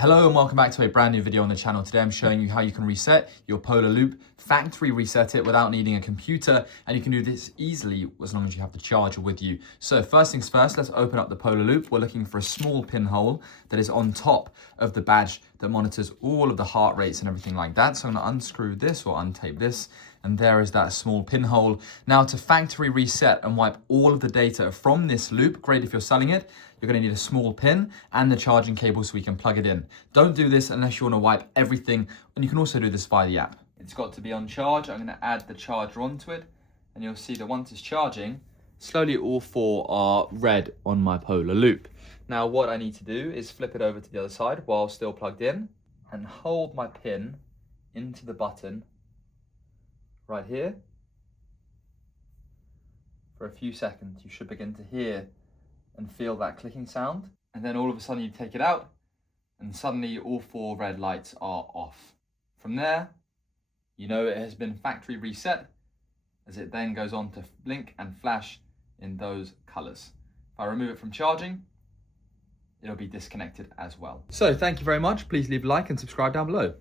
Hello and welcome back to a brand new video on the channel. Today I'm showing you how you can reset your Polar Loop, factory reset it without needing a computer, and you can do this easily as long as you have the charger with you. So first things first, let's open up the Polar Loop. We're looking for a small pinhole that is on top of the badge that monitors all of the heart rates and everything like that. So I'm gonna unscrew this or untape this, and there is that small pinhole. Now to factory reset and wipe all of the data from this loop, great if you're selling it, you're gonna need a small pin and the charging cable so we can plug it in. Don't do this unless you wanna wipe everything, and you can also do this via the app. It's got to be on charge. I'm gonna add the charger onto it, and you'll see that once it's charging, slowly all four are red on my Polar Loop. Now what I need to do is flip it over to the other side while still plugged in, and hold my pin into the button right here. For a few seconds, you should begin to hear and feel that clicking sound. And then all of a sudden you take it out and suddenly all four red lights are off. From there, you know it has been factory reset, as it then goes on to blink and flash in those colors. If I remove it from charging, it'll be disconnected as well. So thank you very much. Please leave a like and subscribe down below.